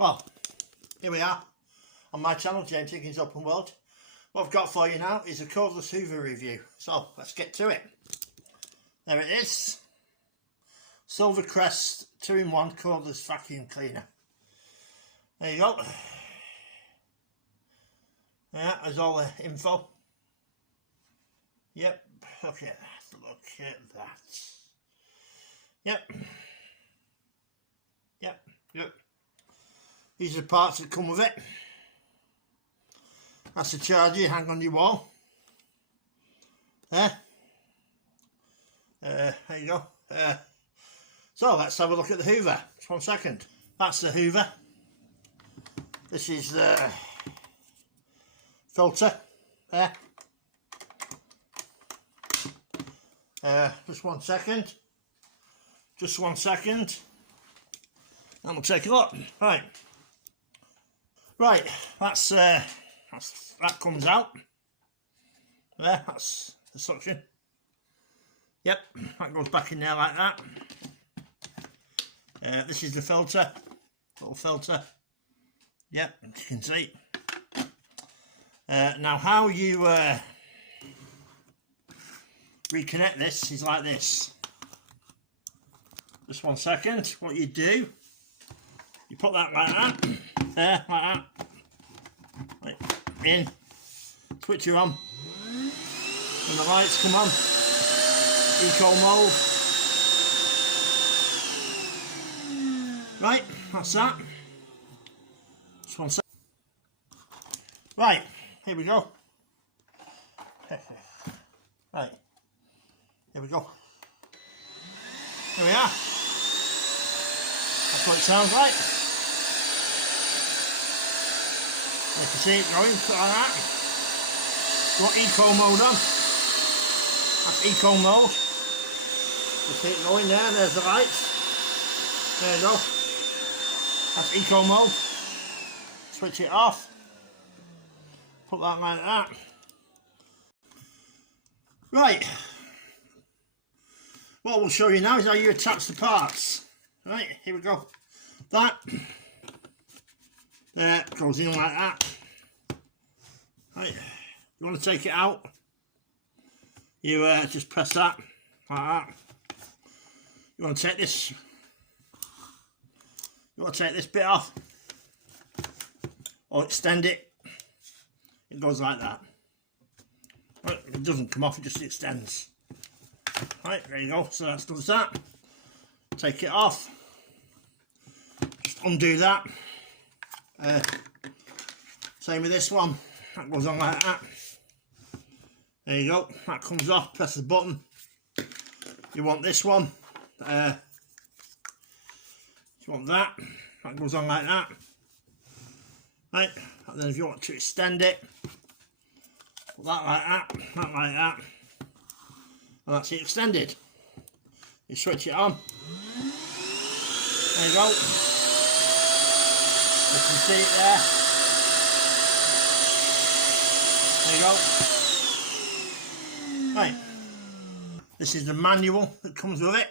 Well, here we are on my channel, James Higgins Open World. What I've got for you now is a cordless Hoover review. So let's get to it. There it is. Silvercrest 2-in-1 cordless vacuum cleaner. There you go. Yeah, there's all the info. Yep, look at that, look at that. Yep. These are the parts that come with it. That's the charger you hang on your wall. There. There you go. So let's have a look at the Hoover. Just 1 second. That's the Hoover. This is the filter. There. Just 1 second. Just 1 second. And we'll take a look. Right. Right. That comes out. There. That's the suction. Yep. That goes back in there like that. This is the filter. Little filter. Yep. You can see. Now how you reconnect this is like this. Just 1 second. What you do, you put that like that, there, like that, right, in, switch it on, when the lights come on, eco mode, right, that's that. Just 1 second. Right, here we go. Right, here we go. Here we are. That's what it sounds like. You can see it going like that. Got eco mode on. That's eco mode. You see it going there, there's the lights. There you go. That's eco mode. Switch it off. Put that like that. Right. What we'll show you now is how you attach the parts. Right, here we go. That there goes in like that. Right, you want to take it out, you just press that like that. You want to take this. You want to take this bit off, or extend it. It goes like that. Right, it doesn't come off; it just extends. Right, there you go. So that's does that. Take it off. Just undo that. Same with this one. That goes on like that. There you go. That comes off. Press the button. You want this one. You want that. That goes on like that. Right. And then if you want to extend it, put that like that. That like that. And that's it extended. You switch it on. There you go. You can see it there. There you go. Right. This is the manual that comes with it.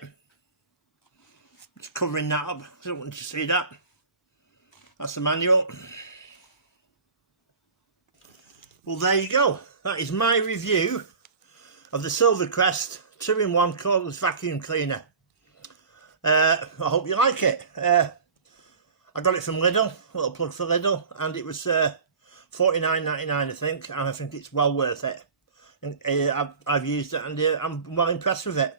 It's covering that up. I don't want you to see that. That's the manual. Well, there you go. That is my review of the Silvercrest 2-in-1 cordless vacuum cleaner. I hope you like it. I got it from Lidl, a little plug for Lidl, and it was $49.99 I think, and I think it's well worth it. And, I've used it and I'm well impressed with it.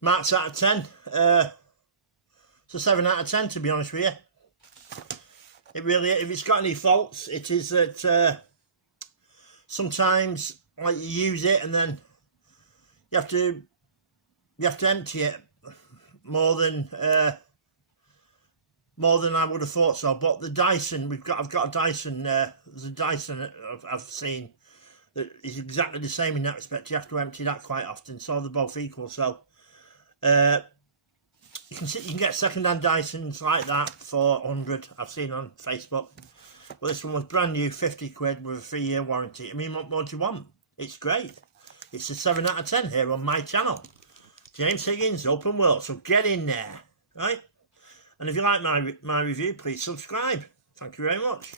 Marks out of 10. It's a 7 out of 10 to be honest with you. It really, if it's got any faults, it is that sometimes like you use it and then you have to empty it more than I would have thought so. But the Dyson, I've got a Dyson. There's a Dyson I've seen that is exactly the same in that respect. You have to empty that quite often, so they're both equal. So you can get second-hand Dysons like that for 100. I've seen on Facebook. But this one was brand new, 50 quid with a 3-year warranty. I mean, what more do you want? It's great. It's a 7 out of 10 here on my channel, James Higgins Open World. So get in there, right? And if you like my review, please subscribe. Thank you very much.